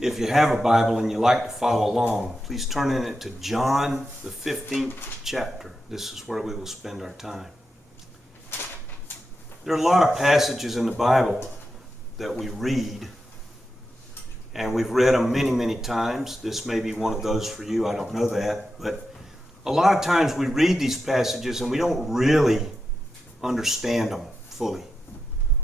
If you have a Bible and you like to follow along, please turn in it to John, the 15th chapter. This is where we will spend our time. There are a lot of passages in the Bible that we read, and we've read them many, many times. This may be one of those for you, I don't know that. But a lot of times we read these passages and we don't really understand them fully.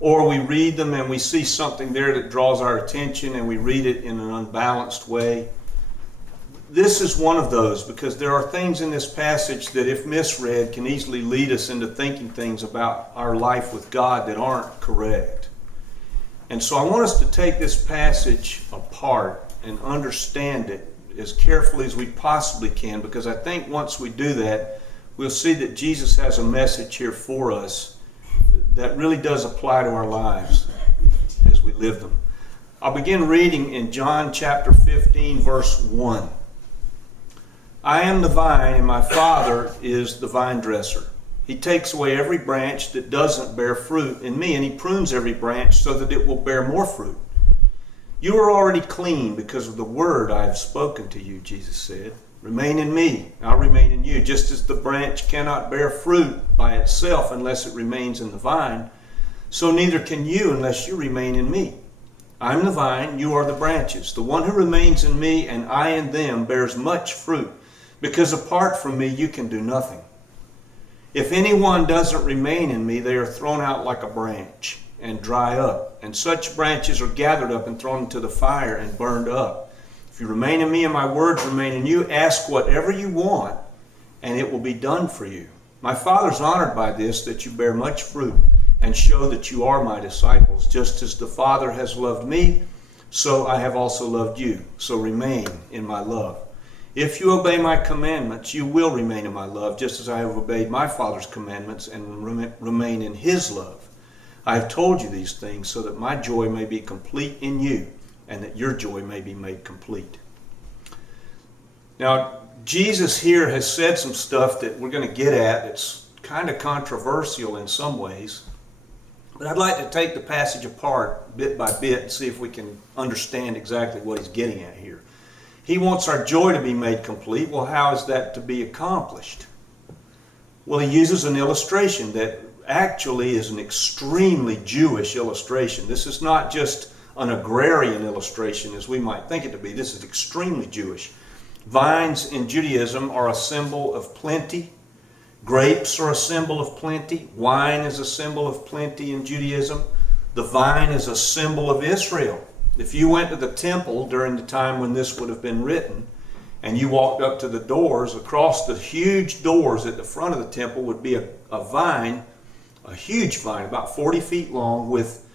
Or we read them and we see something there that draws our attention and we read it in an unbalanced way. This is one of those, because there are things in this passage that, if misread, can easily lead us into thinking things about our life with God that aren't correct. And so I want us to take this passage apart and understand it as carefully as we possibly can, because I think once we do that, we'll see that Jesus has a message here for us that really does apply to our lives as we live them. I'll begin reading in John chapter 15, verse 1. I am the vine, and my Father is the vine dresser. He takes away every branch that doesn't bear fruit in me, and he prunes every branch so that it will bear more fruit. You are already clean because of the word I have spoken to you, Jesus said. Remain in me, I'll remain in you. Just as the branch cannot bear fruit by itself unless it remains in the vine, so neither can you unless you remain in me. I am the vine, you are the branches. The one who remains in me and I in them bears much fruit, because apart from me you can do nothing. If anyone doesn't remain in me, they are thrown out like a branch and dry up, and such branches are gathered up and thrown into the fire and burned up. If you remain in me and my words remain in you, ask whatever you want, and it will be done for you. My Father is honored by this, that you bear much fruit and show that you are my disciples. Just as the Father has loved me, so I have also loved you. So remain in my love. If you obey my commandments, you will remain in my love, just as I have obeyed my Father's commandments and remain in his love. I have told you these things so that my joy may be complete in you, and that your joy may be made complete. Now, Jesus here has said some stuff that we're going to get at that's kind of controversial in some ways. But I'd like to take the passage apart bit by bit and see if we can understand exactly what he's getting at here. He wants our joy to be made complete. Well, how is that to be accomplished? Well, he uses an illustration that actually is an extremely Jewish illustration. This is not just an agrarian illustration as we might think it to be. This is extremely Jewish. Vines in Judaism are a symbol of plenty. Grapes are a symbol of plenty. Wine is a symbol of plenty in Judaism. The vine is a symbol of Israel. If you went to the temple during the time when this would have been written, and you walked up to the doors, across the huge doors at the front of the temple would be a vine, a huge vine, about 40 feet long, with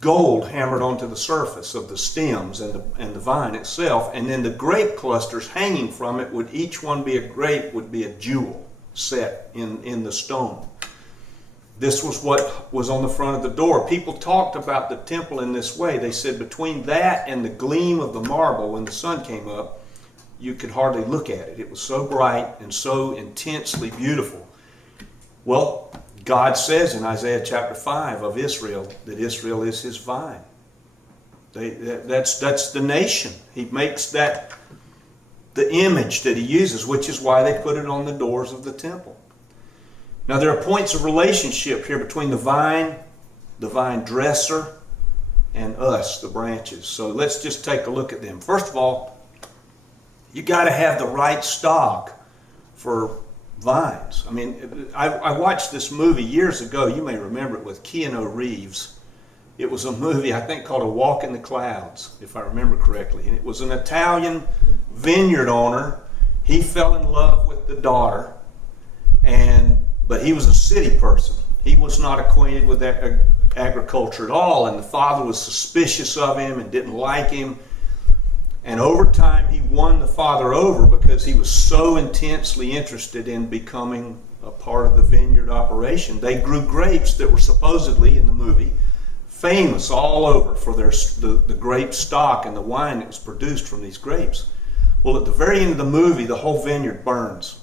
gold hammered onto the surface of the stems and the vine itself, and then the grape clusters hanging from it would each one be a grape, would be a jewel set in the stone. This was what was on the front of the door. People talked about the temple in this way. They said between that and the gleam of the marble when the sun came up, you could hardly look at it. It was so bright and so intensely beautiful. Well, God says in Isaiah chapter 5 of Israel that Israel is his vine. That's the nation. He makes that the image that he uses, which is why they put it on the doors of the temple. Now there are points of relationship here between the vine dresser, and us, the branches. So let's just take a look at them. First of all, you got to have the right stock for vines. I mean, I watched this movie years ago. You may remember it, with Keanu Reeves. It was a movie, I think, called A Walk in the Clouds, if I remember correctly. And it was an Italian vineyard owner. He fell in love with the daughter, but he was a city person. He was not acquainted with agriculture at all, and the father was suspicious of him and didn't like him. And over time, he won the father over because he was so intensely interested in becoming a part of the vineyard operation. They grew grapes that were supposedly, in the movie, famous all over for the grape stock and the wine that was produced from these grapes. Well, at the very end of the movie, the whole vineyard burns.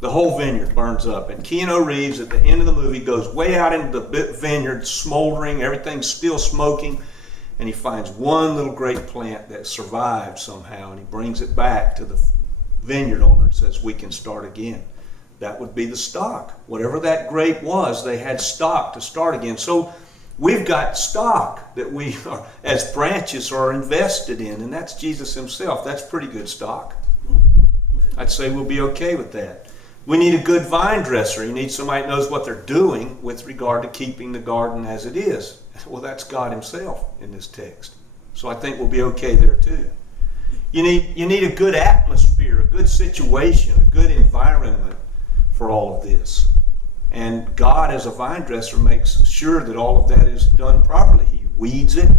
The whole vineyard burns up. And Keanu Reeves, at the end of the movie, goes way out into the vineyard, smoldering, everything's still smoking. and he finds one little grape plant that survived somehow, and he brings it back to the vineyard owner and says, we can start again. That would be the stock. Whatever that grape was, they had stock to start again. So we've got stock that we are, as branches, are invested in, and that's Jesus himself. That's pretty good stock. I'd say we'll be okay with that. We need a good vine dresser. You need somebody that knows what they're doing with regard to keeping the garden as it is. Well, that's God himself in this text. So I think we'll be okay there too. You need a good atmosphere, a good situation, a good environment for all of this. And God, as a vine dresser, makes sure that all of that is done properly. He weeds it,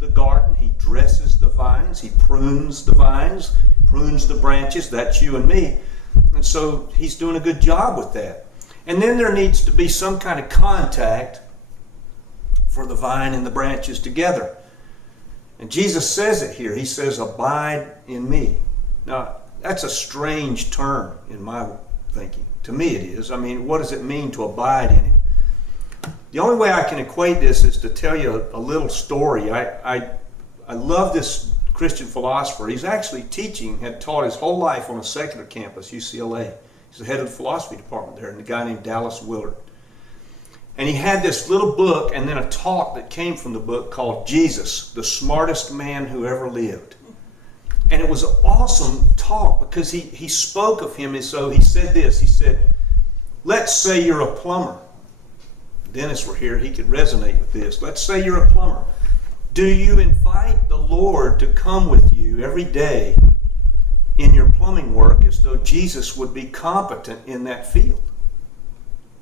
the garden. He dresses the vines. He prunes the vines, prunes the branches. That's you and me. And so he's doing a good job with that. And then there needs to be some kind of contact for the vine and the branches together. And Jesus says it here. He says, abide in me. Now, that's a strange term in my thinking. To me it is. I mean, what does it mean to abide in him? The only way I can equate this is to tell you a little story. I love this Christian philosopher. He's actually had taught his whole life on a secular campus, UCLA. He's the head of the philosophy department there, and a guy named Dallas Willard. And he had this little book and then a talk that came from the book called Jesus, the Smartest Man Who Ever Lived. And it was an awesome talk because he spoke of him. And so he said this. He said, let's say you're a plumber. Dennis were here. He could resonate with this. Let's say you're a plumber. Do you invite the Lord to come with you every day in your plumbing work as though Jesus would be competent in that field?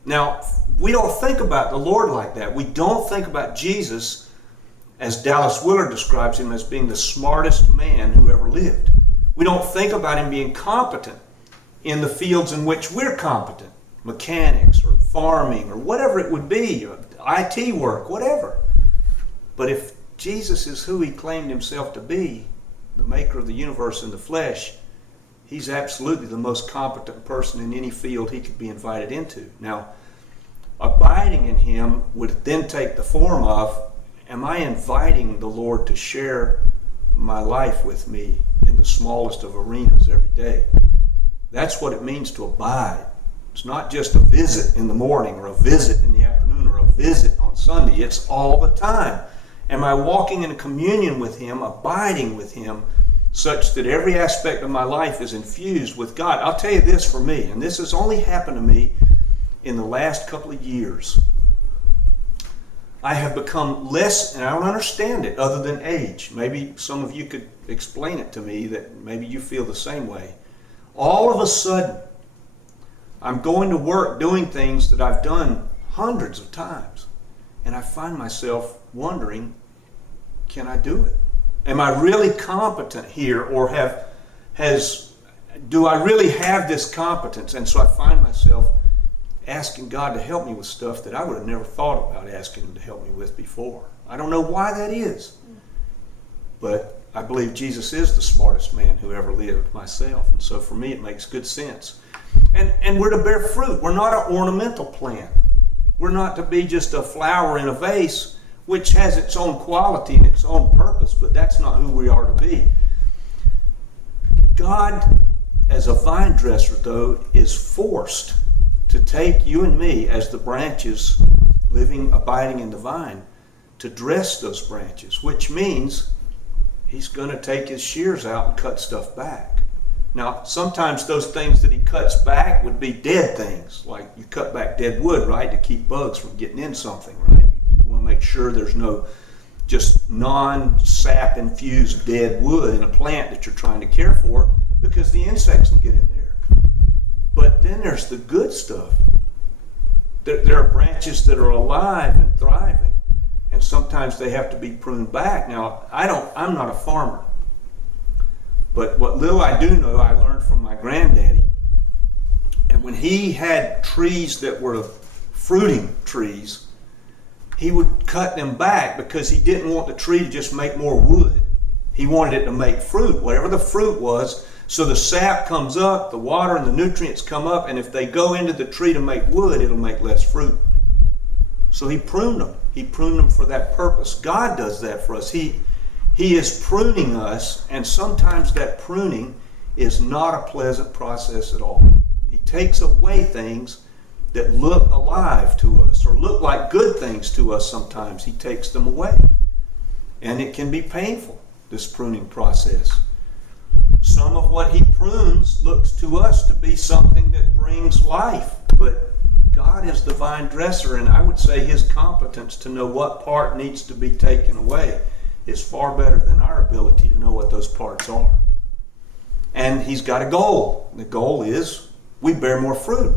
Now, we don't think about the Lord like that. We don't think about Jesus, as Dallas Willard describes him, as being the smartest man who ever lived. We don't think about him being competent in the fields in which we're competent, mechanics or farming or whatever it would be, IT work, whatever. But if Jesus is who he claimed himself to be, the maker of the universe in the flesh, he's absolutely the most competent person in any field he could be invited into. Now, abiding in him would then take the form of, am I inviting the Lord to share my life with me in the smallest of arenas every day? That's what it means to abide. It's not just a visit in the morning or a visit in the afternoon or a visit on Sunday. It's all the time. Am I walking in communion with him, abiding with him, such that every aspect of my life is infused with God? I'll tell you this for me, and this has only happened to me in the last couple of years. I have become less, and I don't understand it other than age. Maybe some of you could explain it to me, that maybe you feel the same way. All of a sudden, I'm going to work doing things that I've done hundreds of times, and I find myself wondering, can I do it? Am I really competent here, or do I really have this competence? And so I find myself asking God to help me with stuff that I would have never thought about asking him to help me with before. I don't know why that is, but I believe Jesus is the smartest man who ever lived myself. And so for me, it makes good sense. And we're to bear fruit. We're not an ornamental plant. We're not to be just a flower in a vase, which has its own quality and its own purpose, but that's not who we are to be. God, as a vine dresser, though, is forced to take you and me as the branches living, abiding in the vine, to dress those branches, which means he's going to take his shears out and cut stuff back. Now, sometimes those things that he cuts back would be dead things, like you cut back dead wood, right, to keep bugs from getting in something, right? You want to make sure there's no just non-sap infused dead wood in a plant that you're trying to care for, because the insects will get in there. But then there's the good stuff. There are branches that are alive and thriving, and sometimes they have to be pruned back. Now, I'm not a farmer, but what little I do know, I learned from my granddaddy. And when he had trees that were fruiting trees, he would cut them back because he didn't want the tree to just make more wood. He wanted it to make fruit, whatever the fruit was. So the sap comes up, the water and the nutrients come up, and if they go into the tree to make wood, it'll make less fruit. So he pruned them. He pruned them for that purpose. God does that for us. He is pruning us, and sometimes that pruning is not a pleasant process at all. He takes away things that look alive to us or look like good things to us sometimes. He takes them away. And it can be painful, this pruning process. Some of what he prunes looks to us to be something that brings life, but God is the vine dresser, and I would say his competence to know what part needs to be taken away is far better than our ability to know what those parts are. And he's got a goal. The goal is we bear more fruit.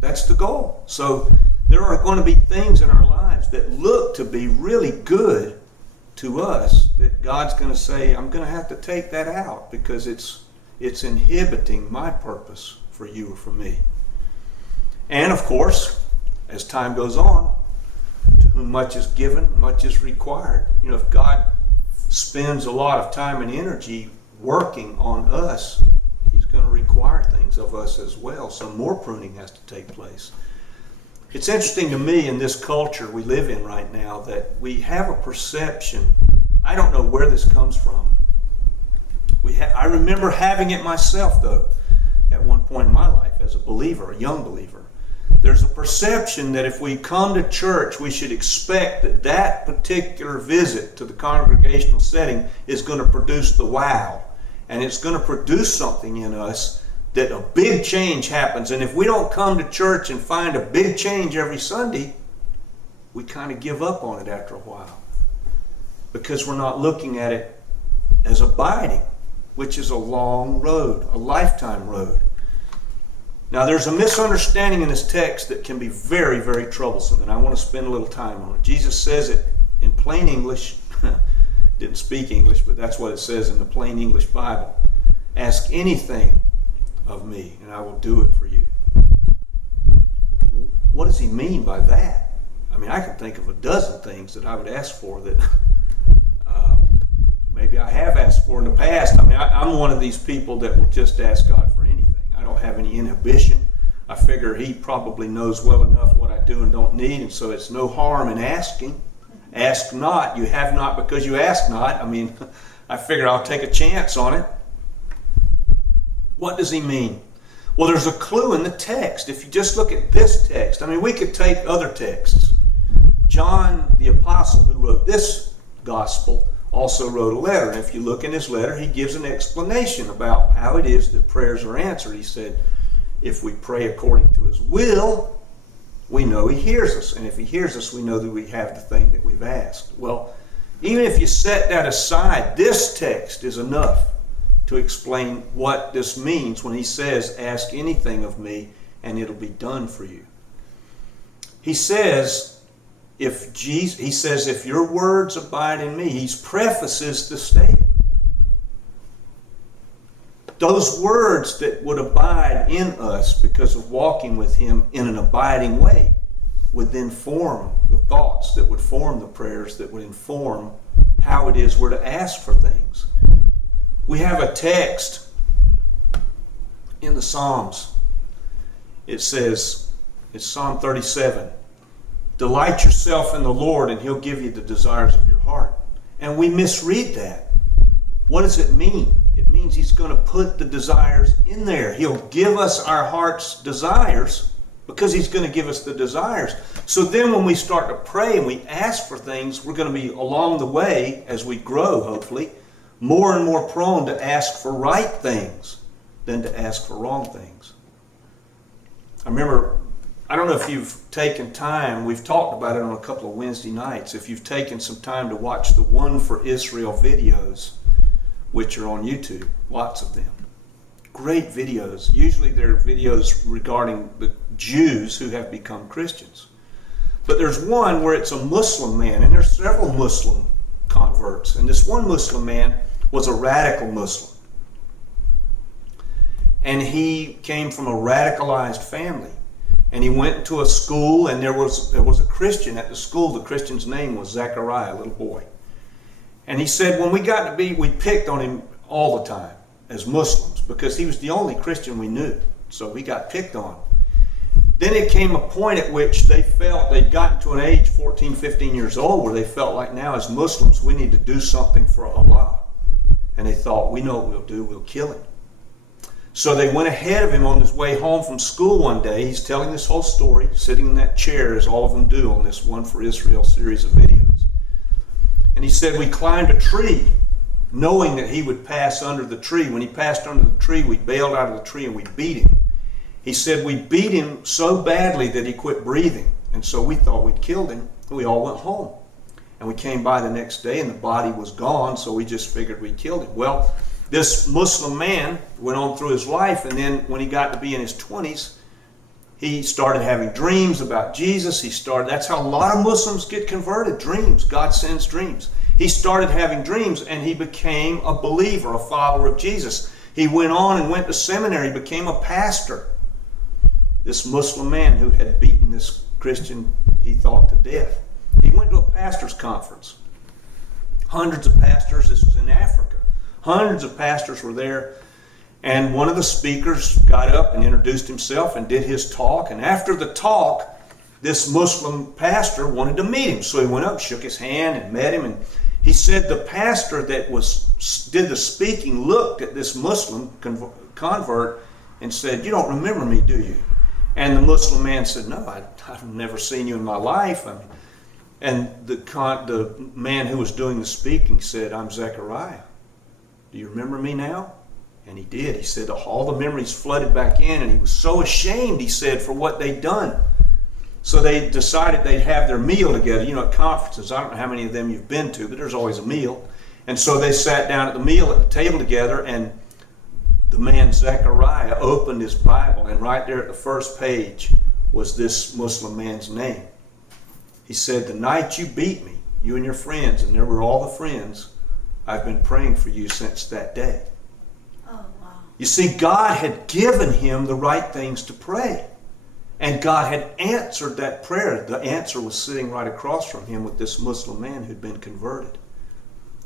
That's the goal. So there are going to be things in our lives that look to be really good to us that God's going to say, I'm going to have to take that out because it's inhibiting my purpose for you or for me. And of course, as time goes on, to whom much is given, much is required. You know, if God spends a lot of time and energy working on us, he's going to require things of us as well. So more pruning has to take place. It's interesting to me in this culture we live in right now that we have a perception. I don't know where this comes from. I remember having it myself, though, at one point in my life as a believer, a young believer. There's a perception that if we come to church, we should expect that that particular visit to the congregational setting is going to produce the wow. And it's going to produce something in us that a big change happens. And if we don't come to church and find a big change every Sunday, we kind of give up on it after a while. Because we're not looking at it as abiding, which is a long road, a lifetime road. Now, there's a misunderstanding in this text that can be very, very troublesome, and I want to spend a little time on it. Jesus says it in plain English. Didn't speak English, but that's what it says in the plain English Bible. Ask anything of me, and I will do it for you. What does he mean by that? I mean, I can think of a dozen things that I would ask for that maybe I have asked for in the past. I mean, I'm one of these people that will just ask God for anything. I don't have any inhibition. I figure he probably knows well enough what I do and don't need, and so it's no harm in asking. Ask not. You have not because you ask not. I mean, I figure I'll take a chance on it. What does he mean? Well, there's a clue in the text. If you just look at this text, I mean, we could take other texts. John, the apostle who wrote this gospel, also wrote a letter. And if you look in his letter, he gives an explanation about how it is that prayers are answered. He said, if we pray according to his will, we know he hears us. And if he hears us, we know that we have the thing that we've asked. Well, even if you set that aside, this text is enough to explain what this means when he says, ask anything of me and it'll be done for you. He says, if your words abide in me, he prefaces the statement. Those words that would abide in us because of walking with him in an abiding way would then form the thoughts that would form the prayers that would inform how it is we're to ask for things. We have a text in the Psalms. It says, it's Psalm 37. Delight yourself in the Lord and he'll give you the desires of your heart. And we misread that. What does it mean? It means he's going to put the desires in there. He'll give us our heart's desires because he's going to give us the desires. So then when we start to pray and we ask for things, we're going to be along the way, as we grow, hopefully, more and more prone to ask for right things than to ask for wrong things. I remember, I don't know if you've taken time, we've talked about it on a couple of Wednesday nights, if you've taken some time to watch the One for Israel videos, which are on YouTube, lots of them. Great videos. Usually they're videos regarding the Jews who have become Christians. But there's one where it's a Muslim man, and there's several Muslim converts. And this one Muslim man was a radical Muslim. And he came from a radicalized family. And he went to a school, and there was a Christian at the school. The Christian's name was Zechariah, a little boy. And he said when we got to be, we picked on him all the time as Muslims because he was the only Christian we knew. So he got picked on. Then it came a point at which they felt they'd gotten to an age, 14, 15 years old, where they felt like now as Muslims we need to do something for Allah. And they thought, we know what we'll do, we'll kill him. So they went ahead of him on his way home from school one day. He's telling this whole story, sitting in that chair as all of them do on this One for Israel series of videos. And he said, we climbed a tree knowing that he would pass under the tree. When he passed under the tree, we bailed out of the tree and we beat him. He said we beat him so badly that he quit breathing. And so we thought we'd killed him. And we all went home. And we came by the next day and the body was gone, so we just figured we killed him. Well, this Muslim man went on through his life, and then when he got to be in his 20s, he started having dreams about Jesus. That's how a lot of Muslims get converted, dreams. God sends dreams. He started having dreams and he became a believer, a follower of Jesus. He went on and went to seminary, became a pastor. This Muslim man who had beaten this Christian, he thought, to death. He went to a pastor's conference. Hundreds of pastors, this was in Africa. Hundreds of pastors were there. And one of the speakers got up and introduced himself and did his talk. And after the talk, this Muslim pastor wanted to meet him. So he went up, shook his hand, and met him. And he said the pastor that did the speaking looked at this Muslim convert and said, you don't remember me, do you? And the Muslim man said, no, I've never seen you in my life. And the man who was doing the speaking said, I'm Zechariah. Do you remember me now? And he did. He said all the memories flooded back in, and he was so ashamed, he said, for what they'd done. So they decided they'd have their meal together. You know, at conferences, I don't know how many of them you've been to, but there's always a meal. And so they sat down at the meal at the table together, and the man Zechariah opened his Bible, and right there at the first page was this Muslim man's name. He said, the night you beat me, you and your friends, and there were all the friends, I've been praying for you since that day. Oh, wow. You see, God had given him the right things to pray. And God had answered that prayer. The answer was sitting right across from him with this Muslim man who'd been converted.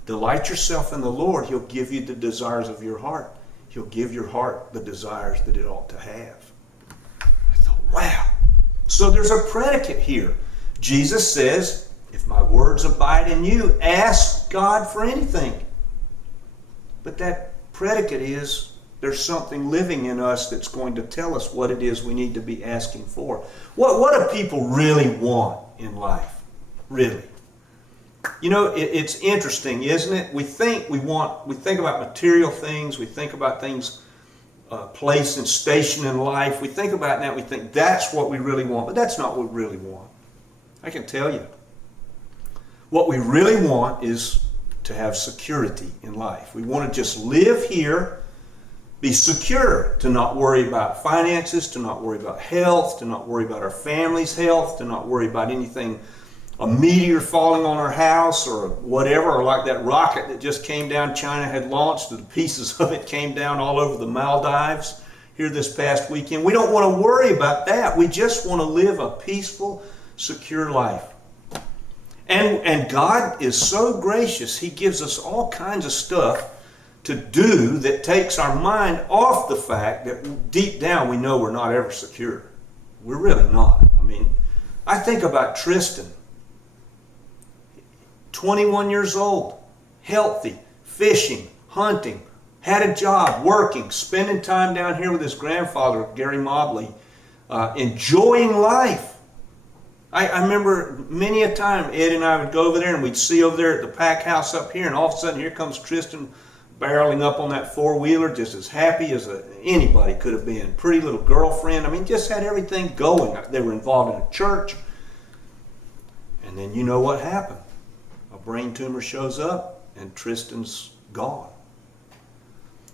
Delight yourself in the Lord. He'll give you the desires of your heart. He'll give your heart the desires that it ought to have. I thought, wow. So there's a predicate here. Jesus says, if my words abide in you, ask God for anything. But that predicate is, there's something living in us that's going to tell us what it is we need to be asking for. What do people really want in life? Really? You know, it's interesting, isn't it? We think about material things, we think about things, place and station in life. We think about that, we think that's what we really want, but that's not what we really want. I can tell you. What we really want is to have security in life. We want to just live here, be secure, to not worry about finances, to not worry about health, to not worry about our family's health, to not worry about anything, a meteor falling on our house or whatever, or like that rocket that just came down, China had launched, the pieces of it came down all over the Maldives here this past weekend. We don't want to worry about that. We just want to live a peaceful, secure life. And God is so gracious, He gives us all kinds of stuff to do that takes our mind off the fact that deep down we know we're not ever secure. We're really not. I mean, I think about Tristan, 21 years old, healthy, fishing, hunting, had a job, working, spending time down here with his grandfather, Gary Mobley, enjoying life. I remember many a time Ed and I would go over there and we'd see over there at the pack house up here, and all of a sudden here comes Tristan barreling up on that four-wheeler, just as happy as anybody could have been. Pretty little girlfriend. I mean, just had everything going. They were involved in a church. And then you know what happened. A brain tumor shows up and Tristan's gone.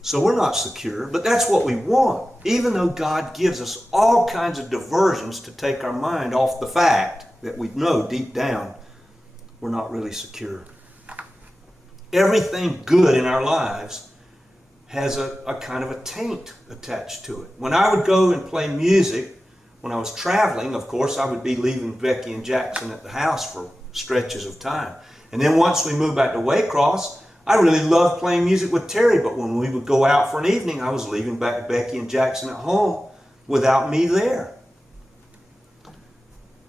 So we're not secure, but that's what we want. Even though God gives us all kinds of diversions to take our mind off the fact that we know deep down we're not really secure. Everything good in our lives has a kind of a taint attached to it. When I would go and play music, when I was traveling, of course, I would be leaving Becky and Jackson at the house for stretches of time. And then once we moved back to Waycross, I really loved playing music with Terry, but when we would go out for an evening, I was leaving back Becky and Jackson at home without me there.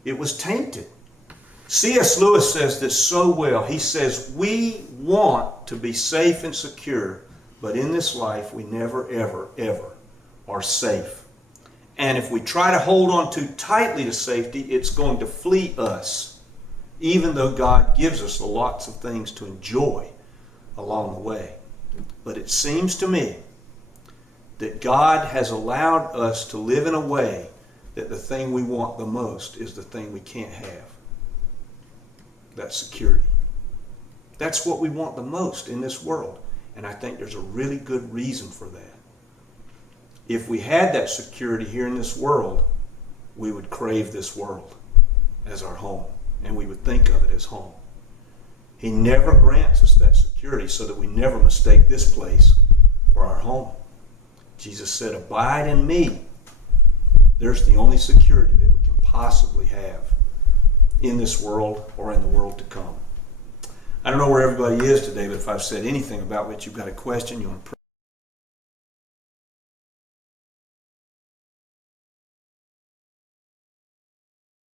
it was tainted. C.S. Lewis says this so well. He says, we want to be safe and secure, but in this life we never, ever, ever are safe. And if we try to hold on too tightly to safety, it's going to flee us, even though God gives us lots of things to enjoy along the way. But it seems to me that God has allowed us to live in a way that the thing we want the most is the thing we can't have. That's security. That's what we want the most in this world. And I think there's a really good reason for that. If we had that security here in this world, we would crave this world as our home. And we would think of it as home. He never grants us that security so that we never mistake this place for our home. Jesus said, abide in me. There's the only security that we can possibly have in this world or in the world to come. I don't know where everybody is today, but if I've said anything about which you've got a question, you want to